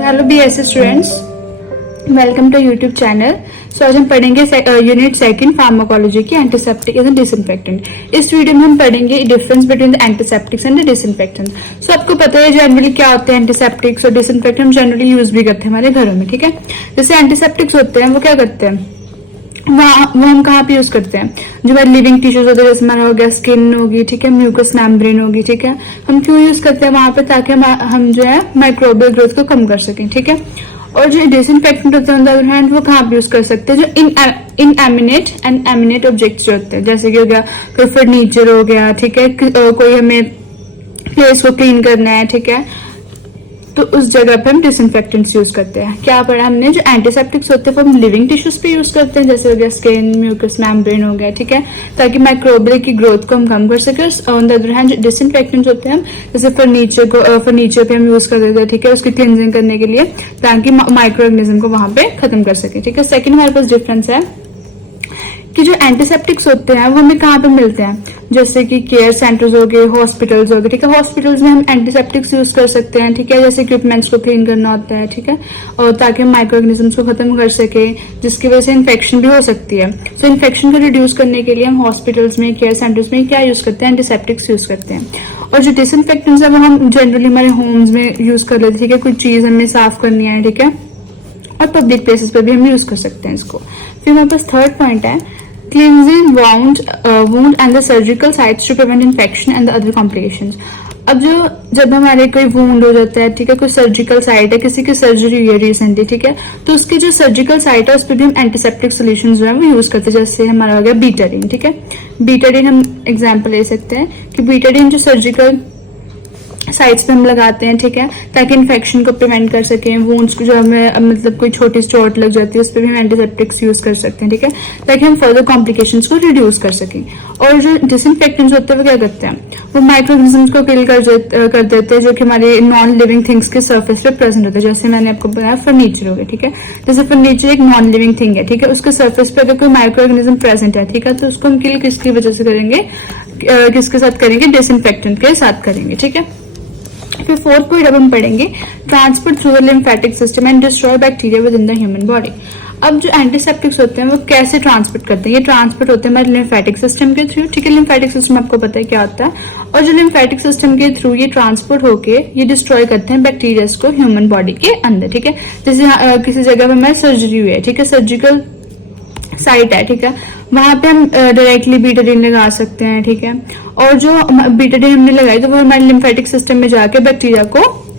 Hello BSc students, welcome to YouTube channel. So आज हम पढ़ेंगे यूनिट सेकंड फार्माकोलॉजी की एंटीसेप्टिक एंड डिसइंफेक्टेंट। इस वीडियो में हम पढ़ेंगे difference between the antiseptics and the disinfectant. So आपको पता है जनरली क्या होते हैं एंटीसेप्टिक्स और डिसइंफेक्टेंट, हम जनरली यूज भी करते हैं हमारे घरों में, ठीक है। जैसे एंटीसेप्टिक्स होते हैं वो क्या करते हैं, वो हम कहाँ पे यूज करते हैं, जो हमारे लिविंग टिश्यूज होते हैं, जैसे हमारा हो गया स्किन होगी, ठीक है, म्यूकस मेम्ब्रेन होगी, ठीक है। हम क्यों यूज करते हैं वहां पे, ताकि हम जो है माइक्रोबियल ग्रोथ को कम कर सकें, ठीक है। और जो डिसइंफेक्टेंट होते हैं ऑन द अदर हैंड, वो कहाँ पे यूज कर सकते हैं, जो इनएमिनेट एंड एमिनेट ऑब्जेक्ट्स जो होते हैं, जैसे कि हो गया कोई फर्नीचर हो गया, ठीक है, कोई हमें प्लेस को क्लीन करना है, ठीक है, तो उस जगह पे हम डिसइंफेक्टेंट्स यूज करते हैं। क्या पढ़ा हमने, जो एंटीसेप्टिक्स होते हैं वो हम लिविंग टिश्यूज पे यूज करते हैं, जैसे हो गया स्किन, म्यूकस मेम्ब्रेन हो गया, ठीक है, ताकि माइक्रोबियल की ग्रोथ को हम कम कर सके। ऑन द अदर हैंड जो डिसइंफेक्टेंट्स होते हैं, जैसे फर्नीचर पे हम यूज कर देते हैं, ठीक है, उसकी क्लींजिंग करने के लिए, ताकि माइक्रो ऑर्गेनिज्म को वहां पे खत्म कर सके, ठीक है। सेकेंड हमारे पास डिफरेंस है कि जो एंटीसेप्टिक्स होते हैं वो हमें कहाँ पे मिलते हैं, जैसे कि केयर सेंटर्स हो गए, हॉस्पिटल्स हो गए, ठीक है। हॉस्पिटल्स में हम एंटीसेप्टिक्स यूज कर सकते हैं, ठीक है, जैसे इक्विपमेंट्स को क्लीन करना होता है, ठीक है, और ताकि हम माइक्रो ऑर्गेनिजम्स को खत्म कर सके, जिसकी वजह से इन्फेक्शन भी हो सकती है। तो इन्फेक्शन को रिड्यूस करने के लिए हम हॉस्पिटल्स में, केयर सेंटर्स में क्या यूज करते हैं, एंटीसेप्टिक्स यूज करते हैं। और जो डिसइंफेक्टेंट्स है वो हम जनरली हमारे होम्स में यूज कर लेते हैं, ठीक है, कुछ चीज हमें साफ करनी है, ठीक है, और पब्लिक प्लेसेस पे भी हम यूज कर सकते हैं इसको। फिर हमारे पास थर्ड पॉइंट है cleansing wound and the surgical sites to prevent infection and the other complications। अब जब हमारे कोई वुंड हो जाता है, ठीक है, कोई सर्जिकल साइट है, किसी की सर्जरी हुई है रिसेंटली, ठीक है, तो उसकी जो सर्जिकल साइट है उस पर भी हम एंटीसेप्टिक सोल्यूशन जो है वो यूज करते हैं। जैसे हमारा हो गया बीटाडीन, ठीक है, बीटाडीन हम एग्जाम्पल ले सकते हैं कि बीटाडीन जो सर्जिकल साइड्स पे हम लगाते हैं, ठीक है, ताकि इन्फेक्शन को प्रिवेंट कर सकें। वुंड्स को जो हमें मतलब कोई छोटी चोट लग जाती है उस पर भी हम एंटीसेप्टिक्स यूज कर सकते हैं, ठीक है, ताकि हम फर्दर कॉम्प्लिकेशंस को रिड्यूस कर सकें। और जो डिसइंफेक्टेंट्स होते हैं वो क्या करते हैं, वो माइक्रो ऑर्गेनिजम्स को किल कर देते हैं जो कि हमारे नॉन लिविंग थिंग्स के सर्फेस पे प्रेजेंट होते हैं। जैसे मैंने आपको बताया फर्नीचर हो गया, ठीक है, जैसे फर्नीचर एक नॉन लिविंग थिंग है, ठीक है, उसके सर्फेस पे अगर कोई माइक्रो ऑर्गेनिज्म प्रेजेंट है, ठीक है, तो उसको हम किल किसकी वजह से करेंगे, किसके साथ करेंगे, डिसइंफेक्टेंट के साथ करेंगे, ठीक है। फिर फोर्थ पॉइंट अब हम पढ़ेंगे transport through the lymphatic system and destroy bacteria with in the human body. अब जो एंटीसेप्टिक्स होते हैं वो कैसे ट्रांसपोर्ट करते हैं, ये ट्रांसपोर्ट होते हैं हमारे लिम्फेटिक सिस्टम के थ्रू, ठीक है। लिम्फेटिक सिस्टम आपको पता है क्या होता है, और जो लिम्फेटिक सिस्टम के थ्रू ये ट्रांसपोर्ट होके ये डिस्ट्रॉय करते हैं बैक्टीरिया को ह्यूमन बॉडी के अंदर, ठीक है। जैसे किसी जगह पे हमारी सर्जरी हुई है, ठीक है, सर्जिकल साइट है, ठीक है, वहां पे हम डायरेक्टली बीटाडीन लगा सकते हैं, ठीक है, और जो बीटाडीन हमने लगाई तो वो हमारे लिम्फेटिक सिस्टम में जाके बैक्टीरिया को